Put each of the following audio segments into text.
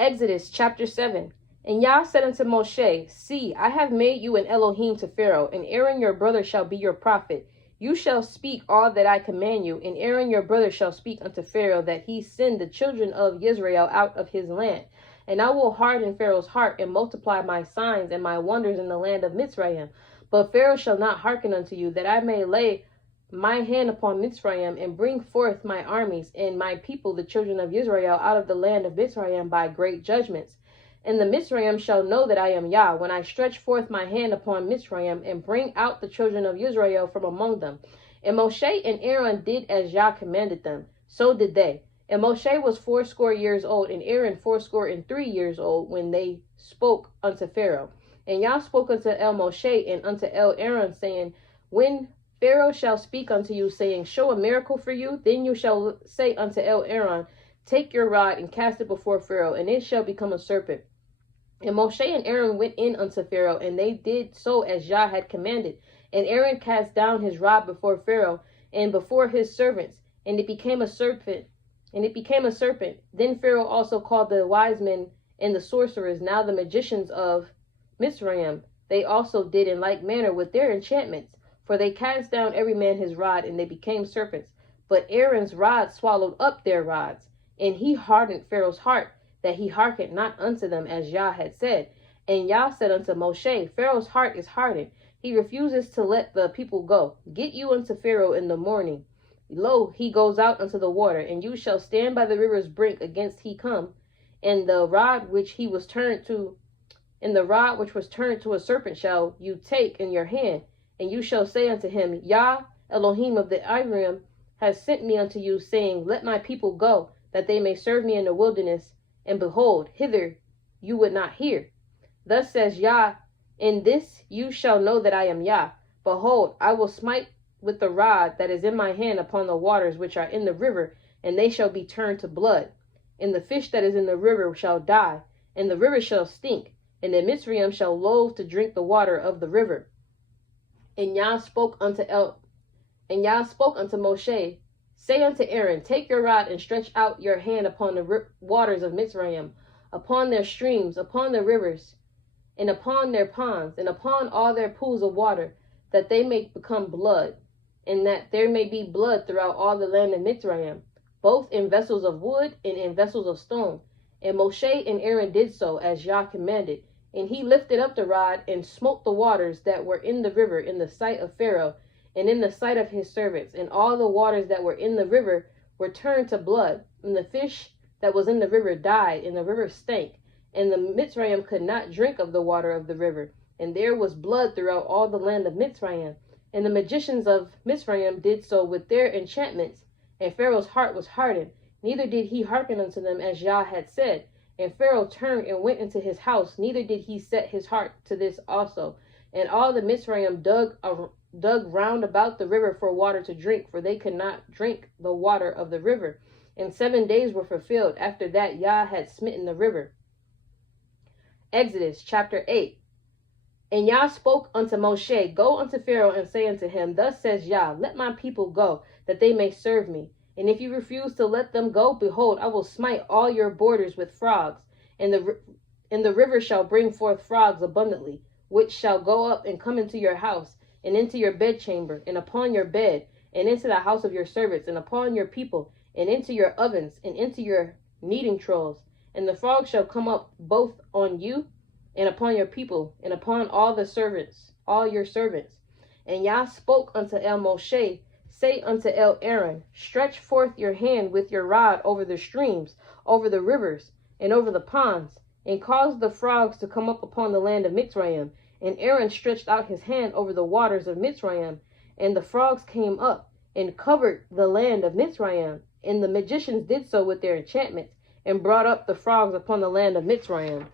Exodus chapter 7. And Yah said unto Moshe, See, I have made you an Elohim to Pharaoh, and Aaron your brother shall be your prophet. You shall speak all that I command you, and Aaron your brother shall speak unto Pharaoh, that he send the children of Israel out of his land. And I will harden Pharaoh's heart, and multiply my signs and my wonders in the land of Mitzrayim. But Pharaoh shall not hearken unto you, that I may lay my hand upon Mitzrayim, and bring forth my armies and my people, the children of Israel, out of the land of Mitzrayim by great judgments. And the Mitzrayim shall know that I am Yah, when I stretch forth my hand upon Mitzrayim, and bring out the children of Israel from among them. And Moshe and Aaron did as Yah commanded them, so did they. And Moshe was 80 years old, and Aaron 83 years old, when they spoke unto Pharaoh. And Yah spoke unto El Moshe and unto El Aaron, saying, When Pharaoh shall speak unto you, saying, Show a miracle for you, then you shall say unto El Aaron, Take your rod and cast it before Pharaoh, and it shall become a serpent. And Moshe and Aaron went in unto Pharaoh, and they did so as Yah had commanded. And Aaron cast down his rod before Pharaoh and before his servants, and it became a serpent. Then Pharaoh also called the wise men and the sorcerers, now the magicians of Mitzrayim. They also did in like manner with their enchantments. For they cast down every man his rod, and they became serpents. But Aaron's rod swallowed up their rods, and he hardened Pharaoh's heart, that he hearkened not unto them as Yah had said. And Yah said unto Moshe, Pharaoh's heart is hardened. He refuses to let the people go. Get you unto Pharaoh in the morning. Lo, he goes out unto the water, and you shall stand by the river's brink against he come. And the rod which was turned to a serpent shall you take in your hand. And you shall say unto him, Yah, Elohim of the Ivrim, has sent me unto you, saying, Let my people go, that they may serve me in the wilderness. And behold, hither you would not hear. Thus says Yah, In this you shall know that I am Yah. Behold, I will smite with the rod that is in my hand upon the waters which are in the river, and they shall be turned to blood. And the fish that is in the river shall die, and the river shall stink, and the Mitzrayim shall loathe to drink the water of the river. And Yah spoke unto Moshe, Say unto Aaron, Take your rod and stretch out your hand upon the waters of Mitzrayim, upon their streams, upon the rivers, and upon their ponds, and upon all their pools of water, that they may become blood, and that there may be blood throughout all the land of Mitzrayim, both in vessels of wood and in vessels of stone. And Moshe and Aaron did so as Yah commanded. And he lifted up the rod and smote the waters that were in the river in the sight of Pharaoh and in the sight of his servants. And all the waters that were in the river were turned to blood. And the fish that was in the river died, and the river stank. And the Mitzrayim could not drink of the water of the river. And there was blood throughout all the land of Mitzrayim. And the magicians of Mitzrayim did so with their enchantments. And Pharaoh's heart was hardened, neither did he hearken unto them as Yah had said. And Pharaoh turned and went into his house, neither did he set his heart to this also. And all the Mitzrayim dug round about the river for water to drink, for they could not drink the water of the river. And 7 days were fulfilled after that Yah had smitten the river. Exodus chapter 8. And Yah spoke unto Moshe, Go unto Pharaoh and say unto him, Thus says Yah, Let my people go, that they may serve me. And if you refuse to let them go, behold, I will smite all your borders with frogs, and the river shall bring forth frogs abundantly, which shall go up and come into your house, and into your bedchamber, and upon your bed, and into the house of your servants, and upon your people, and into your ovens, and into your kneading troughs. And the frogs shall come up both on you, and upon your people, and upon all your servants. And Yah spoke unto El Moshe, Say unto El Aaron, Stretch forth your hand with your rod over the streams, over the rivers, and over the ponds, and cause the frogs to come up upon the land of Mitzrayim. And Aaron stretched out his hand over the waters of Mitzrayim, and the frogs came up, and covered the land of Mitzrayim. And the magicians did so with their enchantments, and brought up the frogs upon the land of Mitzrayim.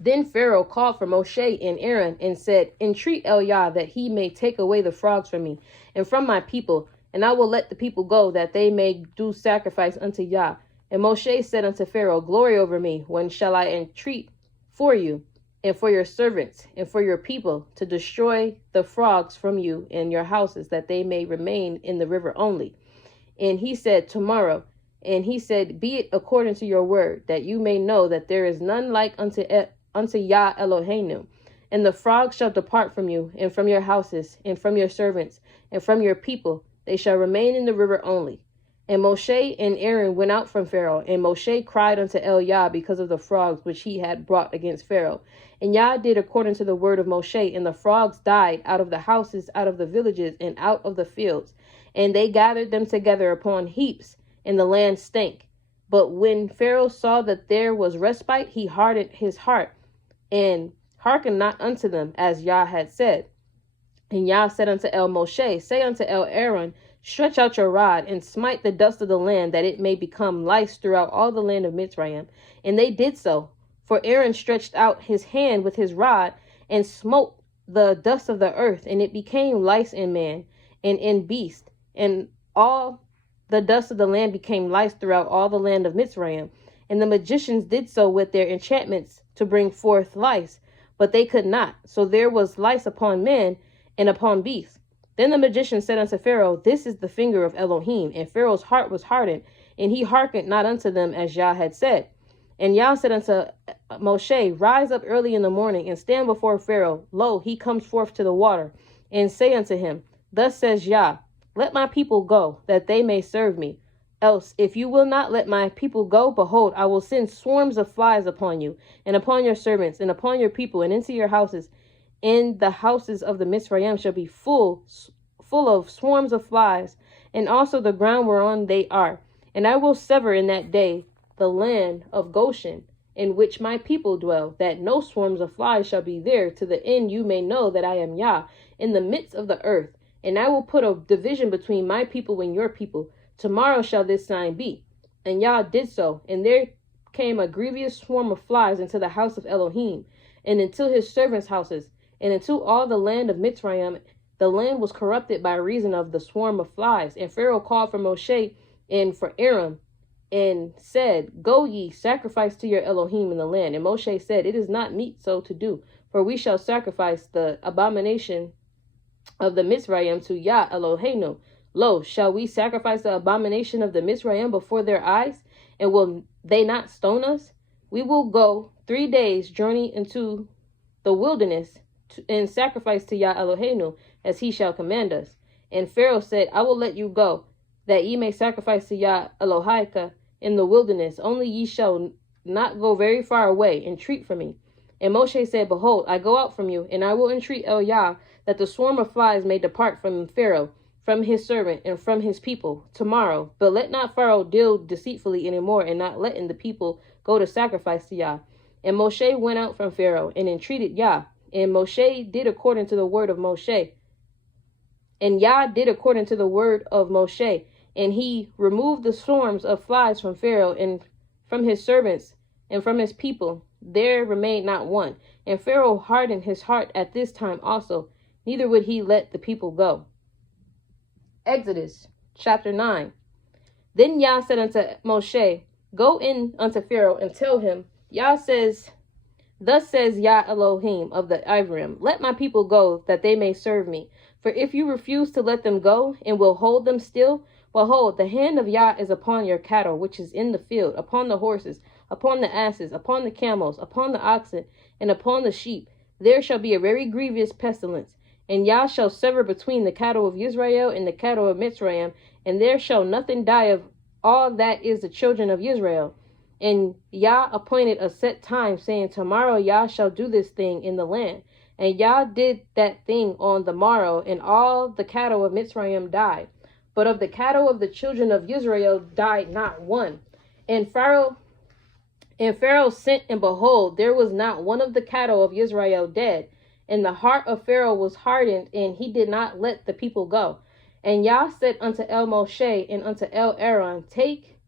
Then Pharaoh called for Moshe and Aaron, and said, Entreat El Yah that he may take away the frogs from me, and from my people, and I will let the people go, that they may do sacrifice unto Yah. And Moshe said unto Pharaoh, Glory over me, when shall I entreat for you, and for your servants, and for your people, to destroy the frogs from you and your houses, that they may remain in the river only? And he said, Tomorrow. And he said, be it according to your word, that you may know that there is none like unto Yah Eloheinu. And the frogs shall depart from you, and from your houses, and from your servants, and from your people. They shall remain in the river only. And Moshe and Aaron went out from Pharaoh, and Moshe cried unto Yah because of the frogs which he had brought against Pharaoh. And Yah did according to the word of Moshe, and the frogs died out of the houses, out of the villages, and out of the fields. And they gathered them together upon heaps, and the land stank. But when Pharaoh saw that there was respite, he hardened his heart, and hearkened not unto them, as Yah had said. And Yah said unto Moshe, say unto Aaron, stretch out your rod, and smite the dust of the land, that it may become lice throughout all the land of Mitzrayim. And they did so. For Aaron stretched out his hand with his rod, and smote the dust of the earth, and it became lice in man, and in beast, and all the dust of the land became lice throughout all the land of Mitzrayim. And the magicians did so with their enchantments to bring forth lice, but they could not. So there was lice upon men and upon beasts. Then the magician said unto Pharaoh, this is the finger of Elohim. And Pharaoh's heart was hardened, and he hearkened not unto them, as Yah had said. And Yah said unto Moshe, rise up early in the morning, and stand before Pharaoh. Lo, he comes forth to the water. And say unto him, thus says Yah, let my people go, that they may serve me. Else, if you will not let my people go, behold, I will send swarms of flies upon you, and upon your servants, and upon your people, and into your houses. And the houses of the Mitzrayim shall be full of swarms of flies, and also the ground whereon they are. And I will sever in that day the land of Goshen, in which my people dwell, that no swarms of flies shall be there, to the end you may know that I am Yah, in the midst of the earth. And I will put a division between my people and your people. Tomorrow shall this sign be. And Yah did so. And there came a grievous swarm of flies into the house of Elohim, and into his servants' houses, and into all the land of Mitzrayim. The land was corrupted by reason of the swarm of flies. And Pharaoh called for Moshe and for Aaron, and said, go ye, sacrifice to your Elohim in the land. And Moshe said, it is not meet so to do, for we shall sacrifice the abomination of the Mitzrayim to Yah Eloheinu. Lo, shall we sacrifice the abomination of the Mitzrayim before their eyes? And will they not stone us? We will go 3 days' journey into the wilderness and sacrifice to Yah Eloheinu, as he shall command us. And Pharaoh said, I will let you go, that ye may sacrifice to Yah Elohika in the wilderness. Only ye shall not go very far away. Entreat for me. And Moshe said, behold, I go out from you, and I will entreat Yah, that the swarm of flies may depart from Pharaoh, from his servant, and from his people tomorrow. But let not Pharaoh deal deceitfully any more, and not letting the people go to sacrifice to Yah. And Moshe went out from Pharaoh, and entreated Yah. And Moshe did according to the word of Moshe. And Yah did according to the word of Moshe. And he removed the swarms of flies from Pharaoh, and from his servants, and from his people. There remained not one. And Pharaoh hardened his heart at this time also, neither would he let the people go. Exodus chapter 9. Then Yah said unto Moshe, go in unto Pharaoh, and tell him, Yah says, thus says Yah Elohim of the Ivrim, let my people go, that they may serve me. For if you refuse to let them go, and will hold them still, behold, the hand of Yah is upon your cattle, which is in the field, upon the horses, upon the asses, upon the camels, upon the oxen, and upon the sheep. There shall be a very grievous pestilence. And Yah shall sever between the cattle of Israel and the cattle of Mitzrayim, and there shall nothing die of all that is the children of Israel. And Yah appointed a set time, saying, tomorrow Yah shall do this thing in the land. And Yah did that thing on the morrow, and all the cattle of Mitzrayim died. But of the cattle of the children of Israel died not one. And Pharaoh sent, and behold, there was not one of the cattle of Israel dead. And the heart of Pharaoh was hardened, and he did not let the people go. And Yah said unto Moshe and unto Aaron, take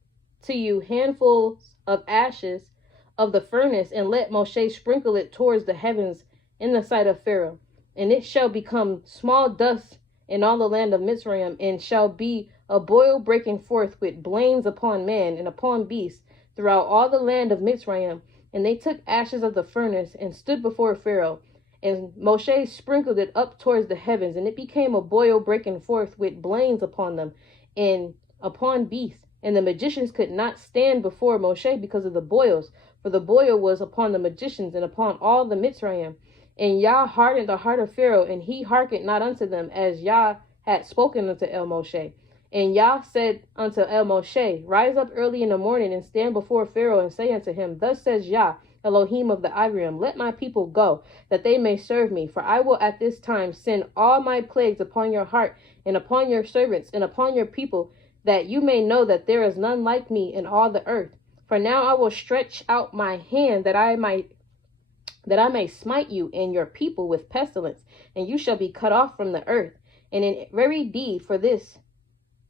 to you handfuls of ashes of the furnace, and let Moshe sprinkle it towards the heavens in the sight of Pharaoh. And it shall become small dust in all the land of Mitzrayim, and shall be a boil breaking forth with blains upon man and upon beasts throughout all the land of Mitzrayim. And they took ashes of the furnace, and stood before Pharaoh. And Moshe sprinkled it up towards the heavens, and it became a boil breaking forth with blains upon them, and upon beasts, And the magicians could not stand before Moshe because of the boils, for the boil was upon the magicians and upon all the Mitzrayim. And Yah hardened the heart of Pharaoh, and he hearkened not unto them, as Yah had spoken unto El Moshe. And Yah said unto El Moshe, Rise up early in the morning, and stand before Pharaoh, and say unto him, Thus says Yah, Elohim of the Ivrim, Let my people go, that they may serve me. For I will at this time send all my plagues upon your heart, and upon your servants, and upon your people, that you may know that there is none like me in all the earth. For now I will stretch out my hand, that I may smite you and your people with pestilence, and you shall be cut off from the earth. And in very deed for this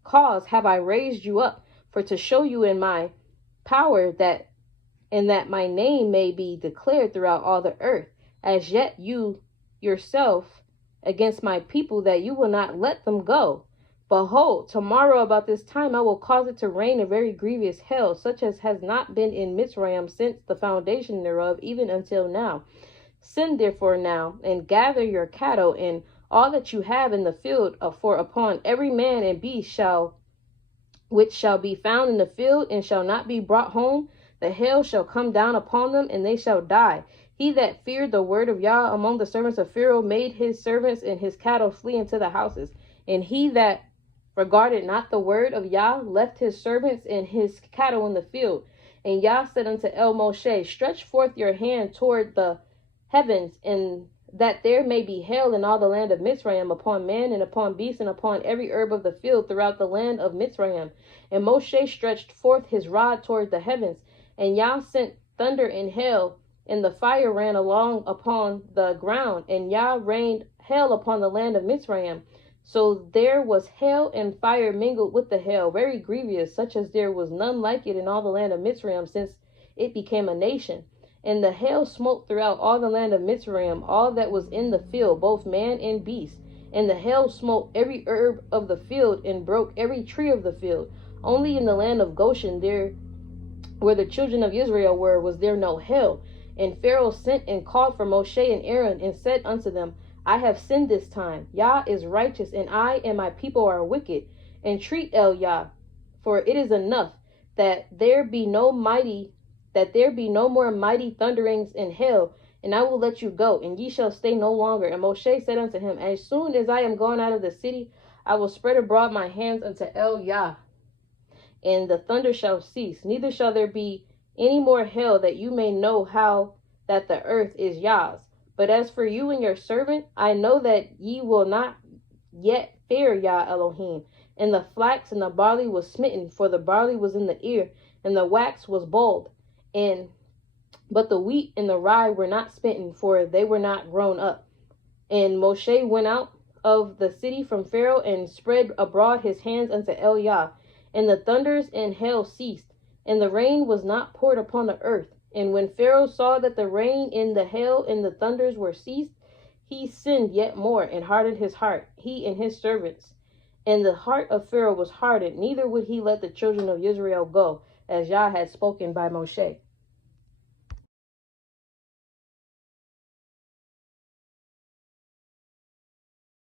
cause have I raised you up, for to show you in my power that my name may be declared throughout all the earth. As yet you yourself against my people, that you will not let them go. Behold, tomorrow about this time I will cause it to rain a very grievous hail, such as has not been in Mitzrayim since the foundation thereof, even until now. Send therefore now, and gather your cattle and all that you have in the field, for upon every man and beast which shall be found in the field, and shall not be brought home, the hail shall come down upon them, and they shall die. He that feared the word of Yah among the servants of Pharaoh made his servants and his cattle flee into the houses. And he that regarded not the word of Yah left his servants and his cattle in the field. And Yah said unto El Moshe, Stretch forth your hand toward the heavens, and that there may be hail in all the land of Mitzrayim, upon man and upon beast and upon every herb of the field throughout the land of Mitzrayim. And Moshe stretched forth his rod toward the heavens, and Yah sent thunder and hail, and the fire ran along upon the ground, and Yah rained hail upon the land of Mitzrayim. So there was hail and fire mingled with the hail, very grievous, such as there was none like it in all the land of Mitzrayim since it became a nation. And the hail smote throughout all the land of Mitzrayim, all that was in the field, both man and beast. And the hail smote every herb of the field, and broke every tree of the field. Only in the land of Goshen, there where the children of Israel were, was there no hail. And Pharaoh sent and called for Moshe and Aaron, and said unto them, I have sinned this time. Yah is righteous, and I and my people are wicked. Entreat El Yah, for it is enough that there be no more mighty thunderings and hail, and I will let you go, and ye shall stay no longer. And Moshe said unto him, As soon as I am gone out of the city, I will spread abroad my hands unto El Yah, and the thunder shall cease, neither shall there be any more hail, that you may know how that the earth is Yah's. But as for you and your servant, I know that ye will not yet fear Yah Elohim. And the flax and the barley was smitten, for the barley was in the ear, and the wax was bold. But the wheat and the rye were not smitten, for they were not grown up. And Moshe went out of the city from Pharaoh, and spread abroad his hands unto El Yah. And the thunders and hail ceased, and the rain was not poured upon the earth. And when Pharaoh saw that the rain and the hail and the thunders were ceased, he sinned yet more, and hardened his heart, he and his servants. And the heart of Pharaoh was hardened, neither would he let the children of Israel go, as Yah had spoken by Moshe.